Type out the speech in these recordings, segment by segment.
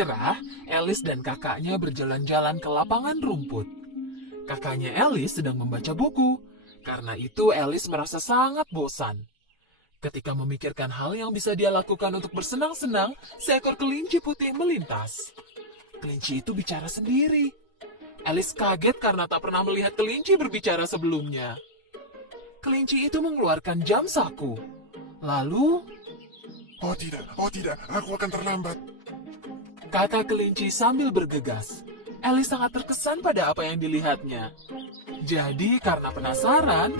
cerah, Alice dan kakaknya berjalan-jalan ke lapangan rumput. Kakaknya Alice sedang membaca buku. Karena itu Alice merasa sangat bosan. Ketika memikirkan hal yang bisa dia lakukan untuk bersenang-senang, seekor kelinci putih melintas. Kelinci itu bicara sendiri. Alice kaget karena tak pernah melihat kelinci berbicara sebelumnya. Kelinci itu mengeluarkan jam saku. Lalu, Oh tidak, aku akan terlambat. kata kelinci sambil bergegas. Alice sangat terkesan pada apa yang dilihatnya. Jadi karena penasaran,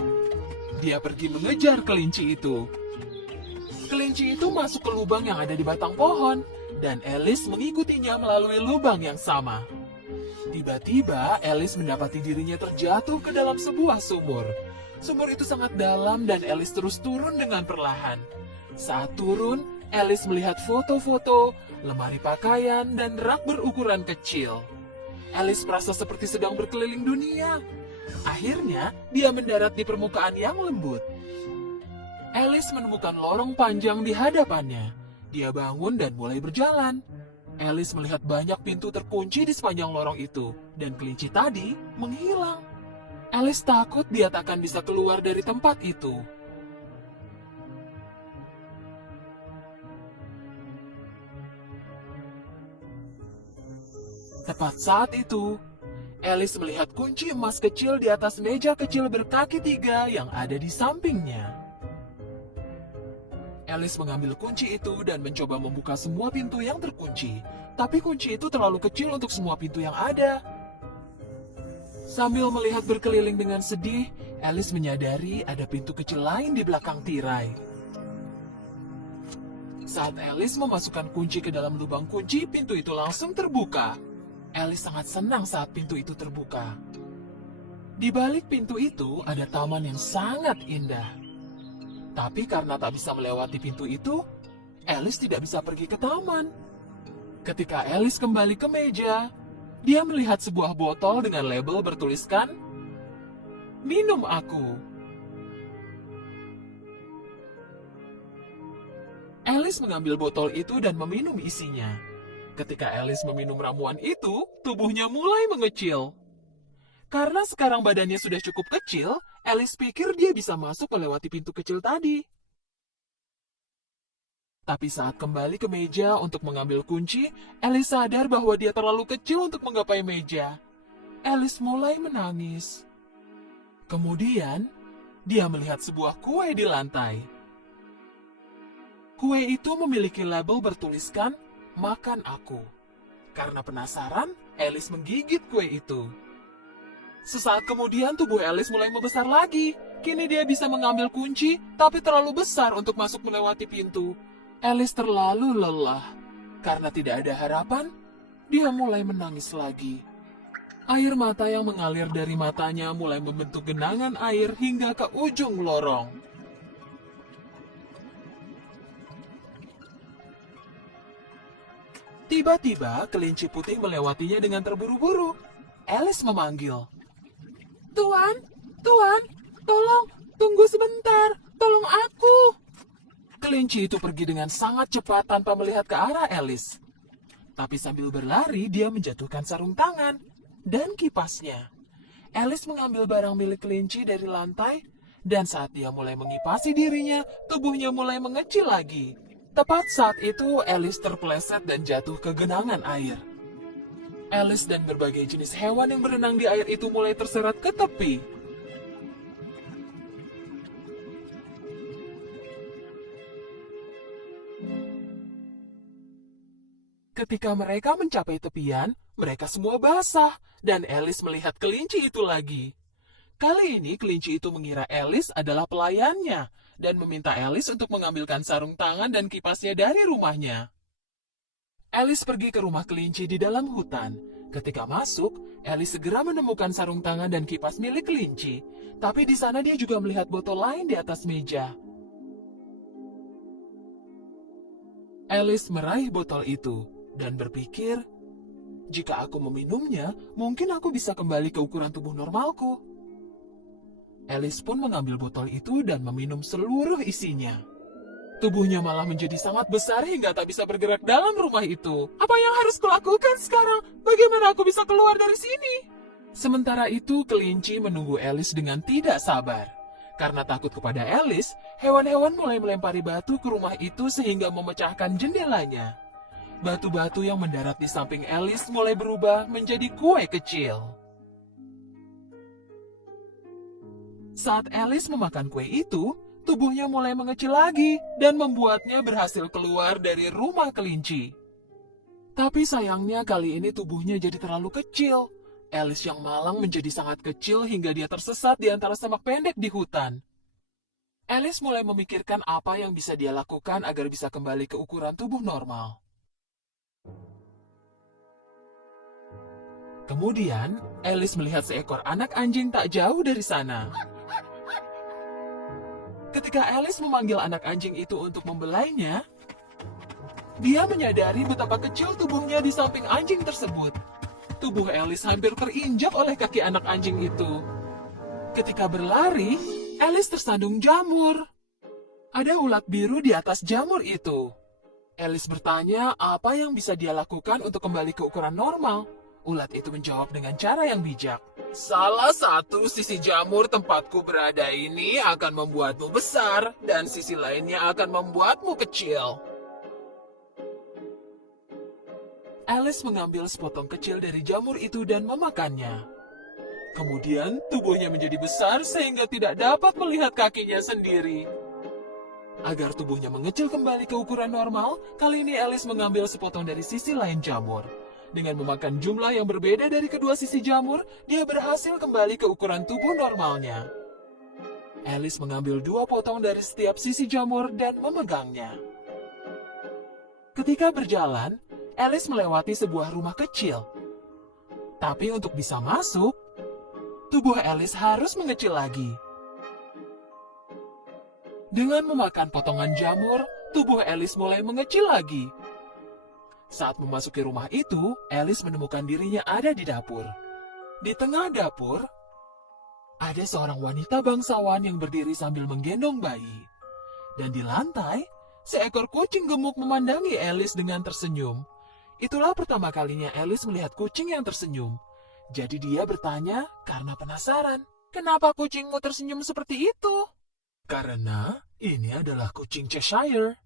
dia pergi mengejar kelinci itu. Kelinci itu masuk ke lubang yang ada di batang pohon, dan Alice mengikutinya melalui lubang yang sama. Tiba-tiba, Alice mendapati dirinya terjatuh ke dalam sebuah sumur. Sumur itu sangat dalam dan Alice terus turun dengan perlahan. Saat turun, Alice melihat foto-foto, lemari pakaian, dan rak berukuran kecil. Alice merasa seperti sedang berkeliling dunia. Akhirnya, dia mendarat di permukaan yang lembut. Alice menemukan lorong panjang di hadapannya. Dia bangun dan mulai berjalan. Alice melihat banyak pintu terkunci di sepanjang lorong itu, dan kelinci tadi menghilang. Alice takut dia tak akan bisa keluar dari tempat itu. Tepat saat itu, Alice melihat kunci emas kecil di atas meja kecil berkaki 3 yang ada di sampingnya. Alice mengambil kunci itu dan mencoba membuka semua pintu yang terkunci, tapi kunci itu terlalu kecil untuk semua pintu yang ada. Sambil melihat berkeliling dengan sedih, Alice menyadari ada pintu kecil lain di belakang tirai. Saat Alice memasukkan kunci ke dalam lubang kunci, pintu itu langsung terbuka. Alice sangat senang saat pintu itu terbuka. Di balik pintu itu ada taman yang sangat indah. Tapi karena tak bisa melewati pintu itu, Alice tidak bisa pergi ke taman. Ketika Alice kembali ke meja, dia melihat sebuah botol dengan label bertuliskan, "Minum aku." Alice mengambil botol itu dan meminum isinya. Ketika Alice meminum ramuan itu, tubuhnya mulai mengecil. Karena sekarang badannya sudah cukup kecil, Alice pikir dia bisa masuk melewati pintu kecil tadi. Tapi saat kembali ke meja untuk mengambil kunci, Alice sadar bahwa dia terlalu kecil untuk menggapai meja. Alice mulai menangis. Kemudian, dia melihat sebuah kue di lantai. Kue itu memiliki label bertuliskan, "Makan aku." Karena penasaran, Alice menggigit kue itu. Sesaat kemudian tubuh Alice mulai membesar lagi. Kini dia bisa mengambil kunci, tapi terlalu besar untuk masuk melewati pintu. Alice terlalu lelah. Karena tidak ada harapan, dia mulai menangis lagi. Air mata yang mengalir dari matanya mulai membentuk genangan air hingga ke ujung lorong. Tiba-tiba, kelinci putih melewatinya dengan terburu-buru. Alice memanggil, "Tuan, Tuan, tolong, tunggu sebentar, tolong aku." Kelinci itu pergi dengan sangat cepat tanpa melihat ke arah Alice. Tapi sambil berlari, dia menjatuhkan sarung tangan dan kipasnya. Alice mengambil barang milik kelinci dari lantai, dan saat dia mulai mengipasi dirinya, tubuhnya mulai mengecil lagi. Tepat saat itu, Alice terpeleset dan jatuh ke genangan air. Alice dan berbagai jenis hewan yang berenang di air itu mulai terseret ke tepi. Ketika mereka mencapai tepian, mereka semua basah, dan Alice melihat kelinci itu lagi. Kali ini kelinci itu mengira Alice adalah pelayannya, dan meminta Alice untuk mengambilkan sarung tangan dan kipasnya dari rumahnya. Alice pergi ke rumah kelinci di dalam hutan. Ketika masuk, Alice segera menemukan sarung tangan dan kipas milik kelinci. Tapi di sana dia juga melihat botol lain di atas meja. Alice meraih botol itu dan berpikir, jika aku meminumnya, mungkin aku bisa kembali ke ukuran tubuh normalku. Alice pun mengambil botol itu dan meminum seluruh isinya. Tubuhnya malah menjadi sangat besar hingga tak bisa bergerak dalam rumah itu. Apa yang harus kulakukan sekarang? Bagaimana aku bisa keluar dari sini? Sementara itu, kelinci menunggu Alice dengan tidak sabar. Karena takut kepada Alice, hewan-hewan mulai melempari batu ke rumah itu sehingga memecahkan jendelanya. Batu-batu yang mendarat di samping Alice mulai berubah menjadi kue kecil. Saat Alice memakan kue itu, tubuhnya mulai mengecil lagi dan membuatnya berhasil keluar dari rumah kelinci. Tapi sayangnya kali ini tubuhnya jadi terlalu kecil. Alice yang malang menjadi sangat kecil hingga dia tersesat di antara semak pendek di hutan. Alice mulai memikirkan apa yang bisa dia lakukan agar bisa kembali ke ukuran tubuh normal. Kemudian, Alice melihat seekor anak anjing tak jauh dari sana. Ketika Alice memanggil anak anjing itu untuk membelainya, dia menyadari betapa kecil tubuhnya di samping anjing tersebut. Tubuh Alice hampir terinjak oleh kaki anak anjing itu. Ketika berlari, Alice tersandung jamur. Ada ulat biru di atas jamur itu. Alice bertanya apa yang bisa dia lakukan untuk kembali ke ukuran normal. Ulat itu menjawab dengan cara yang bijak. Salah satu sisi jamur tempatku berada ini akan membuatmu besar, dan sisi lainnya akan membuatmu kecil. Alice mengambil sepotong kecil dari jamur itu dan memakannya. Kemudian tubuhnya menjadi besar sehingga tidak dapat melihat kakinya sendiri. Agar tubuhnya mengecil kembali ke ukuran normal, kali ini Alice mengambil sepotong dari sisi lain jamur. Dengan memakan jumlah yang berbeda dari kedua sisi jamur, dia berhasil kembali ke ukuran tubuh normalnya. Alice mengambil 2 potong dari setiap sisi jamur dan memegangnya. Ketika berjalan, Alice melewati sebuah rumah kecil. Tapi untuk bisa masuk, tubuh Alice harus mengecil lagi. Dengan memakan potongan jamur, tubuh Alice mulai mengecil lagi. Saat memasuki rumah itu, Alice menemukan dirinya ada di dapur. Di tengah dapur, ada seorang wanita bangsawan yang berdiri sambil menggendong bayi. Dan di lantai, seekor kucing gemuk memandangi Alice dengan tersenyum. Itulah pertama kalinya Alice melihat kucing yang tersenyum. Jadi dia bertanya karena penasaran. Kenapa kucingmu tersenyum seperti itu? Karena ini adalah kucing Cheshire,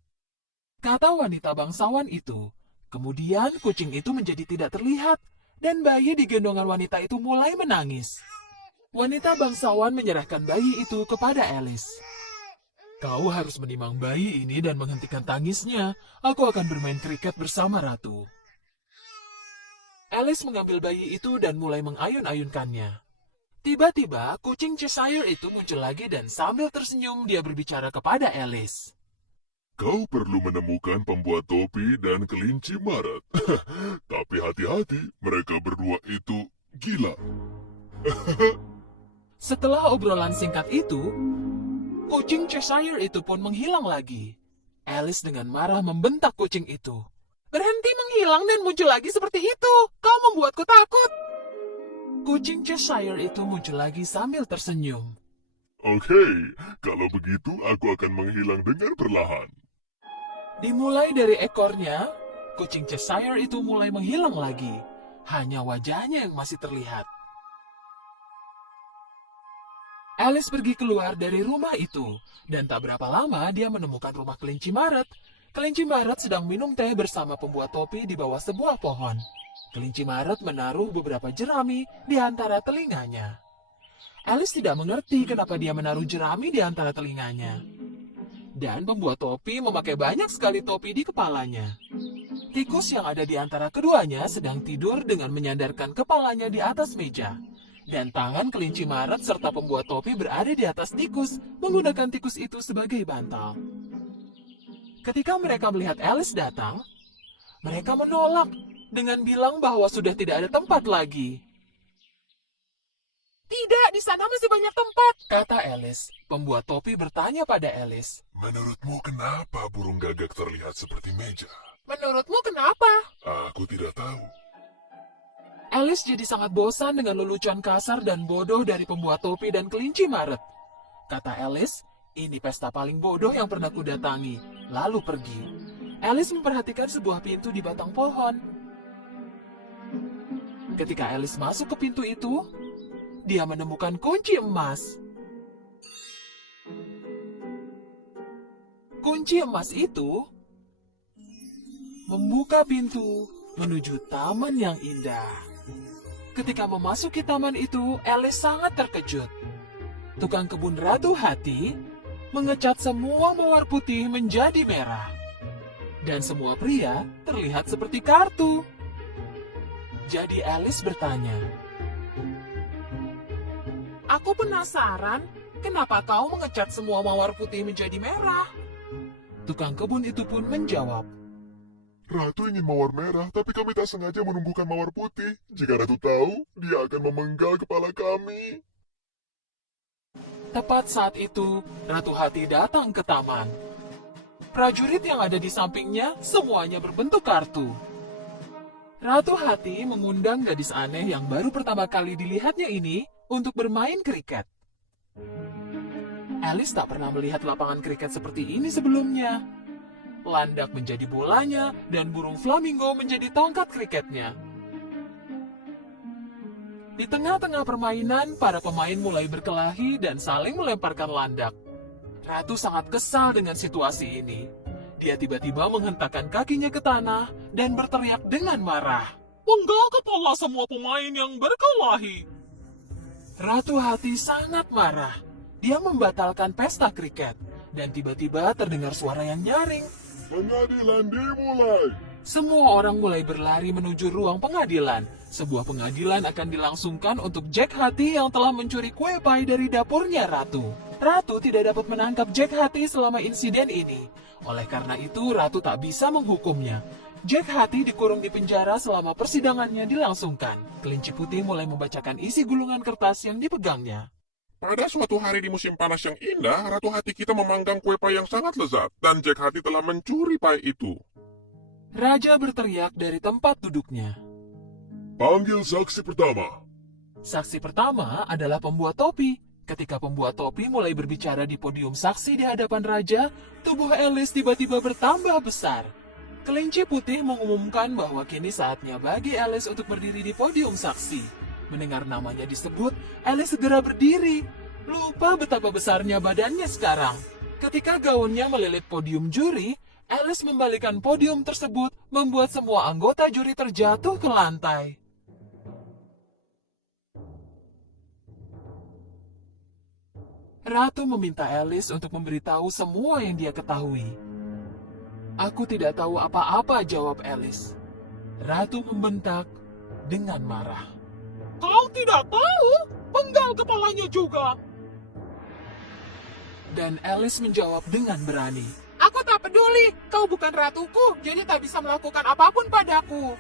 kata wanita bangsawan itu. Kemudian kucing itu menjadi tidak terlihat, dan bayi di gendongan wanita itu mulai menangis. Wanita bangsawan menyerahkan bayi itu kepada Alice. Kau harus menimang bayi ini dan menghentikan tangisnya. Aku akan bermain kriket bersama ratu. Alice mengambil bayi itu dan mulai mengayun-ayunkannya. Tiba-tiba, kucing Cheshire itu muncul lagi dan sambil tersenyum dia berbicara kepada Alice. Kau perlu menemukan pembuat topi dan kelinci Maret. Tapi hati-hati, mereka berdua itu gila. Setelah obrolan singkat itu, kucing Cheshire itu pun menghilang lagi. Alice dengan marah membentak kucing itu. Berhenti menghilang dan muncul lagi seperti itu. Kau membuatku takut. Kucing Cheshire itu muncul lagi sambil tersenyum. Oke, kalau begitu aku akan menghilang dengan perlahan. Dimulai dari ekornya, kucing Cheshire itu mulai menghilang lagi. Hanya wajahnya yang masih terlihat. Alice pergi keluar dari rumah itu, dan tak berapa lama dia menemukan rumah kelinci Maret. Kelinci Maret sedang minum teh bersama pembuat topi di bawah sebuah pohon. Kelinci Maret menaruh beberapa jerami di antara telinganya. Alice tidak mengerti kenapa dia menaruh jerami di antara telinganya. Dan pembuat topi memakai banyak sekali topi di kepalanya. Tikus yang ada di antara keduanya sedang tidur dengan menyandarkan kepalanya di atas meja. Dan tangan kelinci Maret serta pembuat topi berada di atas tikus, menggunakan tikus itu sebagai bantal. Ketika mereka melihat Alice datang, mereka menolak dengan bilang bahwa sudah tidak ada tempat lagi. Tidak, di sana masih banyak tempat, kata Alice. Pembuat topi bertanya pada Alice. Menurutmu kenapa burung gagak terlihat seperti meja? Menurutmu kenapa? Aku tidak tahu. Alice jadi sangat bosan dengan lelucon kasar dan bodoh dari pembuat topi dan kelinci Maret. Kata Alice, ini pesta paling bodoh yang pernah kudatangi. lalu pergi. Alice memperhatikan sebuah pintu di batang pohon. Ketika Alice masuk ke pintu itu, dia menemukan kunci emas. Kunci emas itu membuka pintu menuju taman yang indah. Ketika memasuki taman itu, Alice sangat terkejut. Tukang kebun Ratu Hati mengecat semua mawar putih menjadi merah. Dan semua pria terlihat seperti kartu. Jadi Alice bertanya, "Aku penasaran, kenapa kau mengecat semua mawar putih menjadi merah?" Tukang kebun itu pun menjawab, Ratu ingin mawar merah, tapi kami tak sengaja menumbuhkan mawar putih. Jika Ratu tahu, dia akan memenggal kepala kami. Tepat saat itu, Ratu Hati datang ke taman. Prajurit yang ada di sampingnya semuanya berbentuk kartu. Ratu Hati mengundang gadis aneh yang baru pertama kali dilihatnya ini untuk bermain kriket. Alice tak pernah melihat lapangan kriket seperti ini sebelumnya. Landak menjadi bolanya dan burung flamingo menjadi tongkat kriketnya. Di tengah-tengah permainan, para pemain mulai berkelahi dan saling melemparkan landak. Ratu sangat kesal dengan situasi ini. Dia tiba-tiba menghentakkan kakinya ke tanah dan berteriak dengan marah. "Penggal kepala semua pemain yang berkelahi!" Ratu Hati sangat marah. Dia membatalkan pesta kriket. Dan tiba-tiba terdengar suara yang nyaring. Pengadilan dimulai. Semua orang mulai berlari menuju ruang pengadilan. Sebuah pengadilan akan dilangsungkan untuk Jack Hati yang telah mencuri kue pie dari dapurnya Ratu. Ratu tidak dapat menangkap Jack Hati selama insiden ini. Oleh karena itu, Ratu tak bisa menghukumnya. Jack Hati dikurung di penjara selama persidangannya dilangsungkan. Kelinci putih mulai membacakan isi gulungan kertas yang dipegangnya. Pada suatu hari di musim panas yang indah, Ratu Hati kita memanggang kue pie yang sangat lezat, dan Jack Hati telah mencuri pie itu. Raja berteriak dari tempat duduknya. Panggil saksi pertama. Saksi pertama adalah pembuat topi. Ketika pembuat topi mulai berbicara di podium saksi di hadapan raja, tubuh Alice tiba-tiba bertambah besar. Kelinci putih mengumumkan bahwa kini saatnya bagi Alice untuk berdiri di podium saksi. Mendengar namanya disebut, Alice segera berdiri. Lupa betapa besarnya badannya sekarang. Ketika gaunnya melilit podium juri, Alice membalikan podium tersebut, membuat semua anggota juri terjatuh ke lantai. Ratu meminta Alice untuk memberitahu semua yang dia ketahui. "Aku tidak tahu apa-apa," jawab Alice. Ratu membentak dengan marah. "Kau tidak tahu? Penggal kepalanya juga." Dan Alice menjawab dengan berani. "Aku tak peduli, kau bukan ratuku, jadi tak bisa melakukan apapun padaku."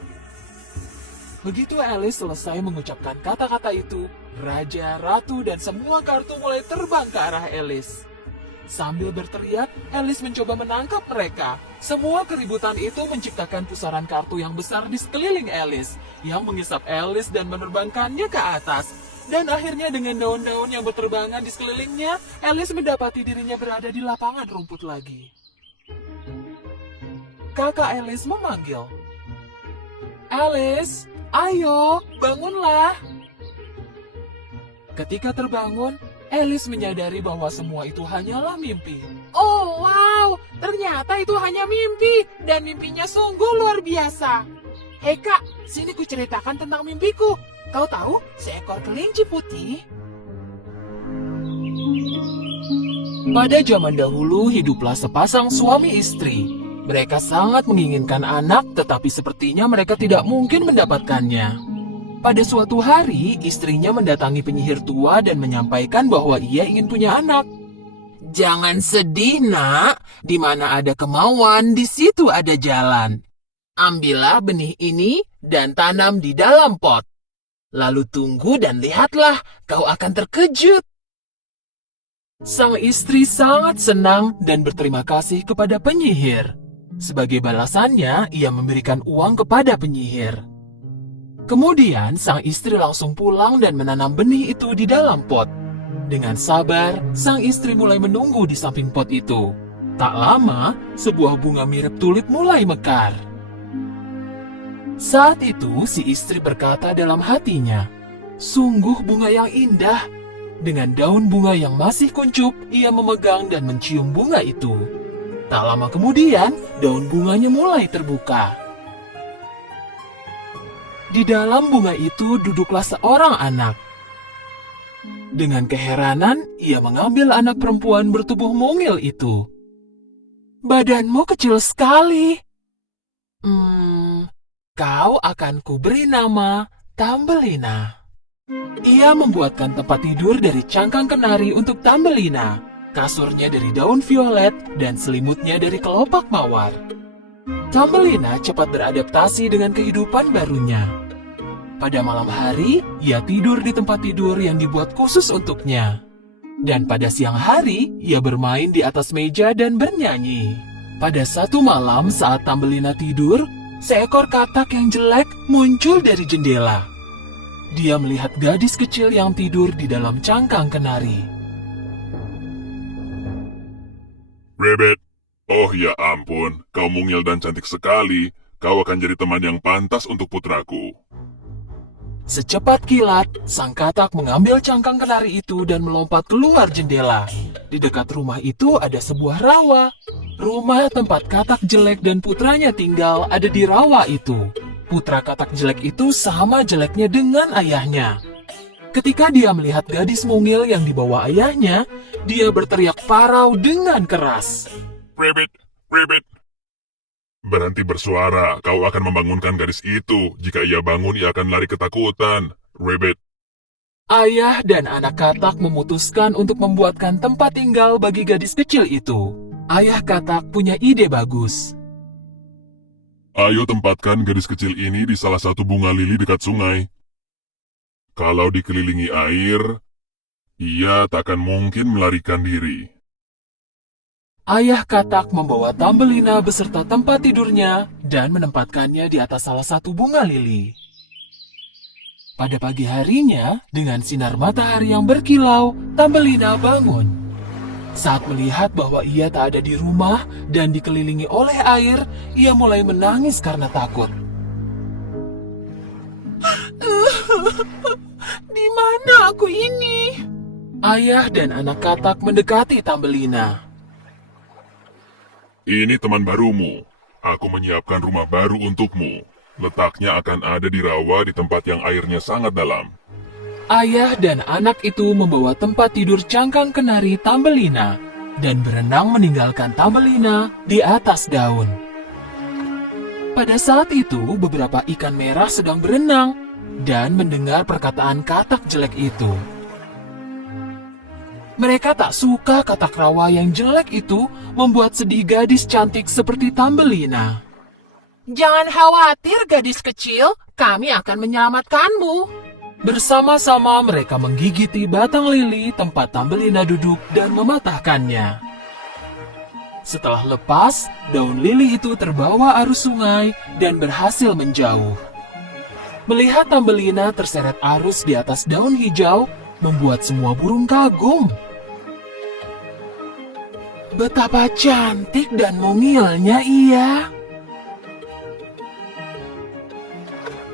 Begitu Alice selesai mengucapkan kata-kata itu, Raja, Ratu, dan semua kartu mulai terbang ke arah Alice. Sambil berteriak, Alice mencoba menangkap mereka. Semua keributan itu menciptakan pusaran kartu yang besar di sekeliling Alice, yang mengisap Alice dan menerbangkannya ke atas. Dan akhirnya dengan daun-daun yang berterbangan di sekelilingnya, Alice mendapati dirinya berada di lapangan rumput lagi. Kakak Alice memanggil, "Alice, ayo, bangunlah." Ketika terbangun, Alice menyadari bahwa semua itu hanyalah mimpi. "Oh, wow, ternyata itu hanya mimpi, dan mimpinya sungguh luar biasa. Hei kak, sini ku ceritakan tentang mimpiku. Kau tahu, seekor kelinci putih." Pada zaman dahulu, hiduplah sepasang suami istri. Mereka sangat menginginkan anak, tetapi sepertinya mereka tidak mungkin mendapatkannya. Pada suatu hari, istrinya mendatangi penyihir tua dan menyampaikan bahwa ia ingin punya anak. "Jangan sedih, nak. Di mana ada kemauan, di situ ada jalan. Ambillah benih ini dan tanam di dalam pot. Lalu tunggu dan lihatlah, kau akan terkejut." Sang istri sangat senang dan berterima kasih kepada penyihir. Sebagai balasannya, ia memberikan uang kepada penyihir. Kemudian, sang istri langsung pulang dan menanam benih itu di dalam pot. Dengan sabar, sang istri mulai menunggu di samping pot itu. Tak lama, sebuah bunga mirip tulip mulai mekar. Saat itu, si istri berkata dalam hatinya, "Sungguh bunga yang indah." Dengan daun bunga yang masih kuncup, ia memegang dan mencium bunga itu. Tak lama kemudian, daun bunganya mulai terbuka. Di dalam bunga itu duduklah seorang anak. Dengan keheranan, ia mengambil anak perempuan bertubuh mungil itu. "Badanmu kecil sekali. Kau akan kuberi nama Tambelina." Ia membuatkan tempat tidur dari cangkang kenari untuk Tambelina, kasurnya dari daun violet, dan selimutnya dari kelopak mawar. Tambelina cepat beradaptasi dengan kehidupan barunya. Pada malam hari, ia tidur di tempat tidur yang dibuat khusus untuknya. Dan pada siang hari, ia bermain di atas meja dan bernyanyi. Pada satu malam saat Tambelina tidur, seekor katak yang jelek muncul dari jendela. Dia melihat gadis kecil yang tidur di dalam cangkang kenari. Rabbit, oh ya ampun, kau mungil dan cantik sekali. Kau akan jadi teman yang pantas untuk putraku. Secepat kilat, sang katak mengambil cangkang kenari itu dan melompat keluar jendela. Di dekat rumah itu ada sebuah rawa. Rumah tempat katak jelek dan putranya tinggal ada di rawa itu. Putra katak jelek itu sama jeleknya dengan ayahnya. Ketika dia melihat gadis mungil yang dibawa ayahnya, dia berteriak parau dengan keras. Rabbit, Rabbit. Berhenti bersuara, kau akan membangunkan gadis itu. Jika ia bangun, ia akan lari ketakutan. Rabbit. Ayah dan anak katak memutuskan untuk membuatkan tempat tinggal bagi gadis kecil itu. Ayah katak punya ide bagus. Ayo tempatkan gadis kecil ini di salah satu bunga lili dekat sungai. Kalau dikelilingi air, ia takkan mungkin melarikan diri. Ayah katak membawa Tambelina beserta tempat tidurnya dan menempatkannya di atas salah satu bunga lili. Pada pagi harinya, dengan sinar matahari yang berkilau, Tambelina bangun. Saat melihat bahwa ia tak ada di rumah dan dikelilingi oleh air, ia mulai menangis karena takut. "Di mana aku ini?" Ayah dan anak katak mendekati Tambelina. Ini teman barumu. Aku menyiapkan rumah baru untukmu. Letaknya akan ada di rawa di tempat yang airnya sangat dalam. Ayah dan anak itu membawa tempat tidur cangkang kenari Tambelina dan berenang meninggalkan Tambelina di atas daun. Pada saat itu, beberapa ikan merah sedang berenang dan mendengar perkataan katak jelek itu. Mereka tak suka katak rawa yang jelek itu membuat sedih gadis cantik seperti Tambelina. "Jangan khawatir, gadis kecil, kami akan menyelamatkanmu." Bersama-sama mereka menggigiti batang lili tempat Tambelina duduk dan mematahkannya. Setelah lepas, daun lili itu terbawa arus sungai dan berhasil menjauh. Melihat Tambelina terseret arus di atas daun hijau, membuat semua burung kagum. Betapa cantik dan mungilnya ia.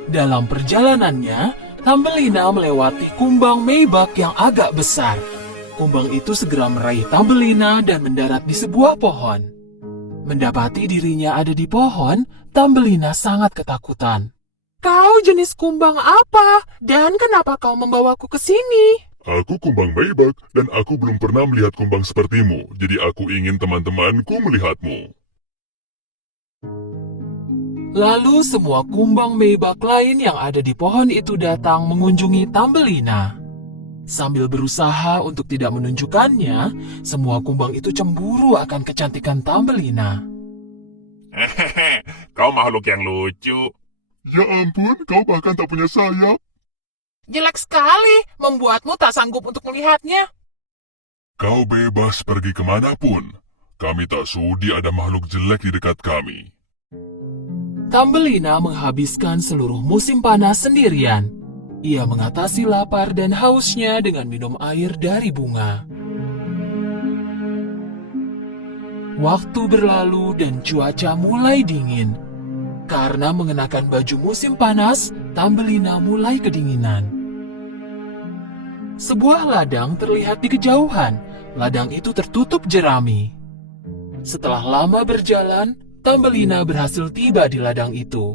Dalam perjalanannya, Tambelina melewati kumbang meibak yang agak besar. Kumbang itu segera meraih Tambelina dan mendarat di sebuah pohon. Mendapati dirinya ada di pohon, Tambelina sangat ketakutan. "Kau jenis kumbang apa? Dan kenapa kau membawaku ke sini?" Aku kumbang Maybach dan aku belum pernah melihat kumbang sepertimu. Jadi aku ingin teman-temanku melihatmu. Lalu semua kumbang meibak lain yang ada di pohon itu datang mengunjungi Tambelina. Sambil berusaha untuk tidak menunjukkannya, semua kumbang itu cemburu akan kecantikan Tambelina. Hehehe, kau makhluk yang lucu. Ya ampun, kau bahkan tak punya sayap. Jelek sekali, membuatmu tak sanggup untuk melihatnya. Kau bebas pergi kemanapun. Kami tak sudi ada makhluk jelek di dekat kami. Tambelina menghabiskan seluruh musim panas sendirian. Ia mengatasi lapar dan hausnya dengan minum air dari bunga. Waktu berlalu dan cuaca mulai dingin. Karena mengenakan baju musim panas, Thumbelina mulai kedinginan. Sebuah ladang terlihat di kejauhan. Ladang itu tertutup jerami. Setelah lama berjalan, Thumbelina berhasil tiba di ladang itu.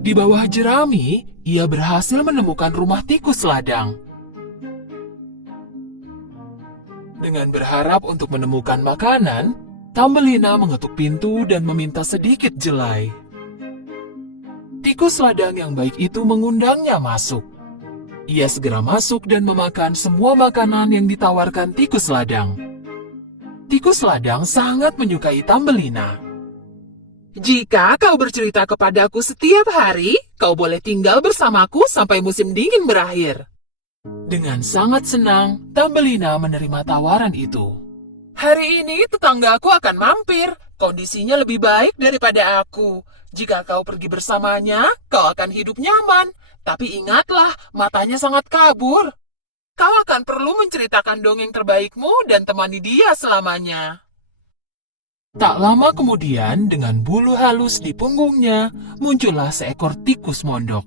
Di bawah jerami, ia berhasil menemukan rumah tikus ladang. Dengan berharap untuk menemukan makanan, Thumbelina mengetuk pintu dan meminta sedikit jelai. Tikus ladang yang baik itu mengundangnya masuk. Ia segera masuk dan memakan semua makanan yang ditawarkan tikus ladang. Tikus ladang sangat menyukai Thumbelina. Jika kau bercerita kepadaku setiap hari, kau boleh tinggal bersamaku sampai musim dingin berakhir. Dengan sangat senang, Thumbelina menerima tawaran itu. Hari ini tetanggaku akan mampir. Kondisinya lebih baik daripada aku. Jika kau pergi bersamanya, kau akan hidup nyaman. Tapi ingatlah, matanya sangat kabur. Kau akan perlu menceritakan dongeng terbaikmu dan temani dia selamanya. Tak lama kemudian, dengan bulu halus di punggungnya, muncullah seekor tikus mondok.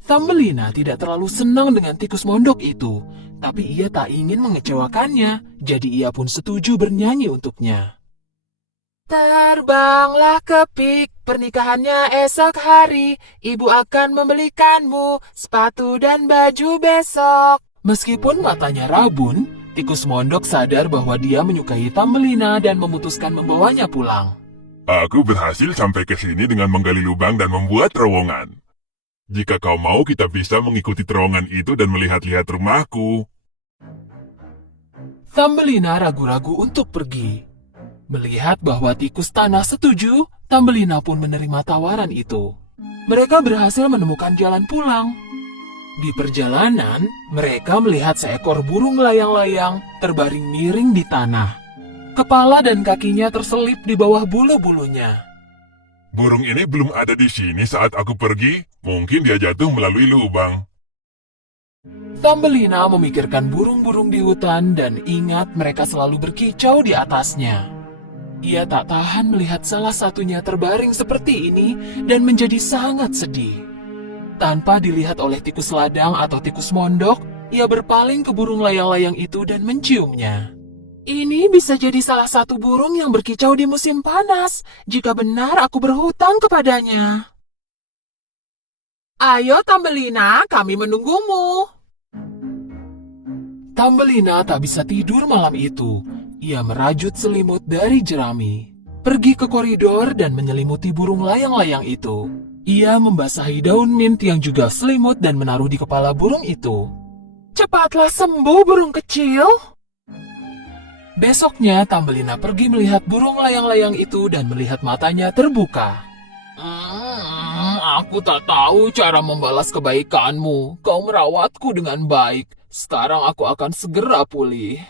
Thumbelina tidak terlalu senang dengan tikus mondok itu, tapi ia tak ingin mengecewakannya, jadi ia pun setuju bernyanyi untuknya. Terbanglah ke Pik, pernikahannya esok hari, ibu akan membelikanmu sepatu dan baju besok. Meskipun matanya rabun, tikus mondok sadar bahwa dia menyukai Thumbelina dan memutuskan membawanya pulang. Aku berhasil sampai ke sini dengan menggali lubang dan membuat terowongan. Jika kau mau, kita bisa mengikuti terowongan itu dan melihat-lihat rumahku. Thumbelina ragu-ragu untuk pergi. Melihat bahwa tikus tanah setuju, Thumbelina pun menerima tawaran itu. Mereka berhasil menemukan jalan pulang. Di perjalanan, mereka melihat seekor burung layang-layang terbaring miring di tanah. Kepala dan kakinya terselip di bawah bulu-bulunya. Burung ini belum ada di sini saat aku pergi. Mungkin dia jatuh melalui lubang. Thumbelina memikirkan burung-burung di hutan dan ingat mereka selalu berkicau di atasnya. Ia tak tahan melihat salah satunya terbaring seperti ini dan menjadi sangat sedih. Tanpa dilihat oleh tikus ladang atau tikus mondok, ia berpaling ke burung layang-layang itu dan menciumnya. Ini bisa jadi salah satu burung yang berkicau di musim panas, jika benar aku berhutang kepadanya. Ayo Thumbelina, kami menunggumu. Thumbelina tak bisa tidur malam itu. Ia merajut selimut dari jerami, pergi ke koridor dan menyelimuti burung layang-layang itu. Ia membasahi daun mint yang juga selimut dan menaruh di kepala burung itu. Cepatlah sembuh, burung kecil. Besoknya, Thumbelina pergi melihat burung layang-layang itu dan melihat matanya terbuka. Aku tak tahu cara membalas kebaikanmu. Kau merawatku dengan baik. Sekarang aku akan segera pulih.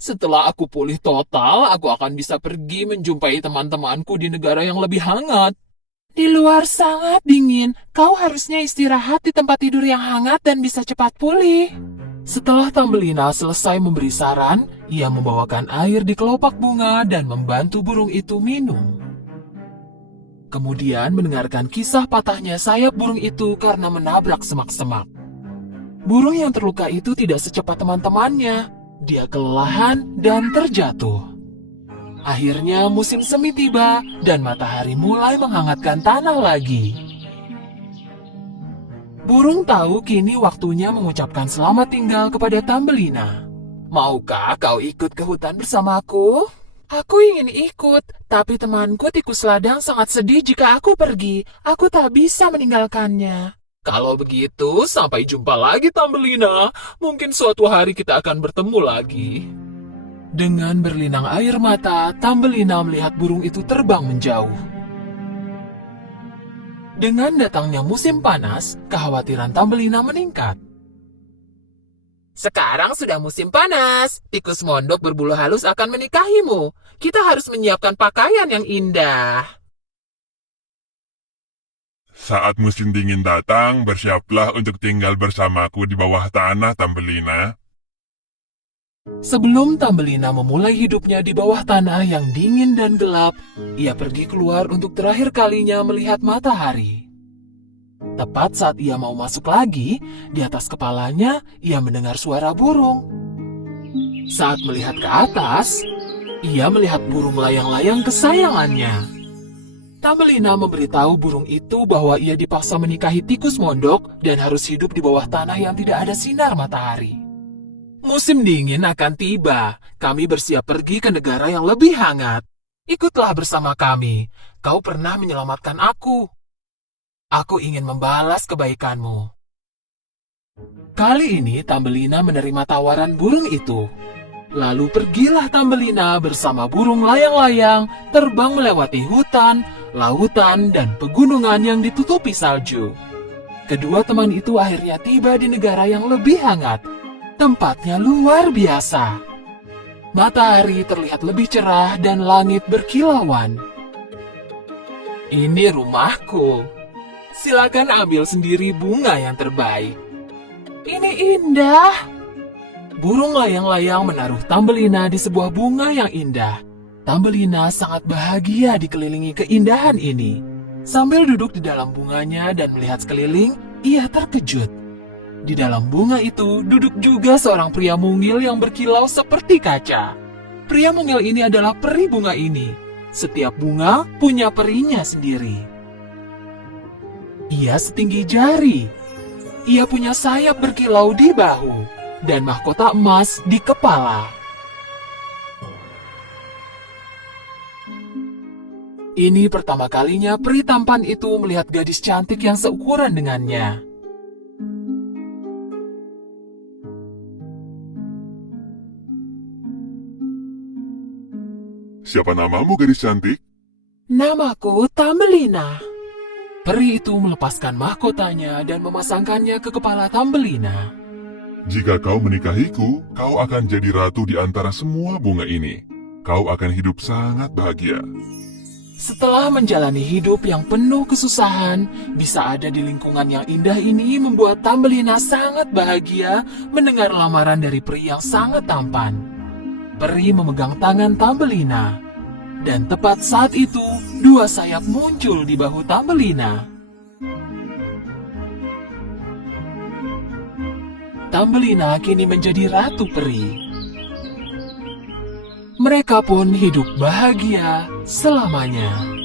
Setelah aku pulih total, aku akan bisa pergi menjumpai teman-temanku di negara yang lebih hangat. Di luar sangat dingin. Kau harusnya istirahat di tempat tidur yang hangat dan bisa cepat pulih. Setelah Thumbelina selesai memberi saran, ia membawakan air di kelopak bunga dan membantu burung itu minum. Kemudian mendengarkan kisah patahnya sayap burung itu karena menabrak semak-semak. Burung yang terluka itu tidak secepat teman-temannya. Dia kelelahan dan terjatuh. Akhirnya musim semi tiba dan matahari mulai menghangatkan tanah lagi. Burung tahu kini waktunya mengucapkan selamat tinggal kepada Thumbelina. Maukah kau ikut ke hutan bersamaku? Aku ingin ikut, tapi temanku tikus ladang sangat sedih jika aku pergi. Aku tak bisa meninggalkannya. Kalau begitu, sampai jumpa lagi Thumbelina. Mungkin suatu hari kita akan bertemu lagi. Dengan berlinang air mata, Thumbelina melihat burung itu terbang menjauh. Dengan datangnya musim panas, kekhawatiran Thumbelina meningkat. Sekarang sudah musim panas. Tikus mondok berbulu halus akan menikahimu. Kita harus menyiapkan pakaian yang indah. Saat musim dingin datang, bersiaplah untuk tinggal bersamaku di bawah tanah, Thumbelina. Sebelum Tambelina memulai hidupnya di bawah tanah yang dingin dan gelap, ia pergi keluar untuk terakhir kalinya melihat matahari. Tepat saat ia mau masuk lagi, di atas kepalanya ia mendengar suara burung. Saat melihat ke atas, ia melihat burung layang-layang kesayangannya. Tambelina memberitahu burung itu bahwa ia dipaksa menikahi tikus mondok dan harus hidup di bawah tanah yang tidak ada sinar matahari. Musim dingin akan tiba, kami bersiap pergi ke negara yang lebih hangat. Ikutlah bersama kami, kau pernah menyelamatkan aku. Aku ingin membalas kebaikanmu. Kali ini Tambelina menerima tawaran burung itu. Lalu pergilah Tambelina bersama burung layang-layang terbang melewati hutan, lautan, dan pegunungan yang ditutupi salju. Kedua teman itu akhirnya tiba di negara yang lebih hangat. Tempatnya luar biasa. Matahari terlihat lebih cerah dan langit berkilauan. Ini rumahku. Silakan ambil sendiri bunga yang terbaik. Ini indah. Burung layang-layang menaruh Tambelina di sebuah bunga yang indah. Tambelina sangat bahagia dikelilingi keindahan ini. Sambil duduk di dalam bunganya dan melihat sekeliling, ia terkejut. Di dalam bunga itu duduk juga seorang pria mungil yang berkilau seperti kaca. Pria mungil ini adalah peri bunga ini. Setiap bunga punya perinya sendiri. Ia setinggi jari. Ia punya sayap berkilau di bahu dan mahkota emas di kepala. Ini pertama kalinya peri tampan itu melihat gadis cantik yang seukuran dengannya. Siapa namamu, gadis cantik? Namaku Tambelina. Peri itu melepaskan mahkotanya dan memasangkannya ke kepala Tambelina. Jika kau menikahiku, kau akan jadi ratu di antara semua bunga ini. Kau akan hidup sangat bahagia. Setelah menjalani hidup yang penuh kesusahan, bisa ada di lingkungan yang indah ini membuat Tambelina sangat bahagia mendengar lamaran dari peri yang sangat tampan. Peri memegang tangan Tambelina, dan tepat saat itu dua sayap muncul di bahu Tambelina. Tambelina kini menjadi ratu peri. Mereka pun hidup bahagia selamanya.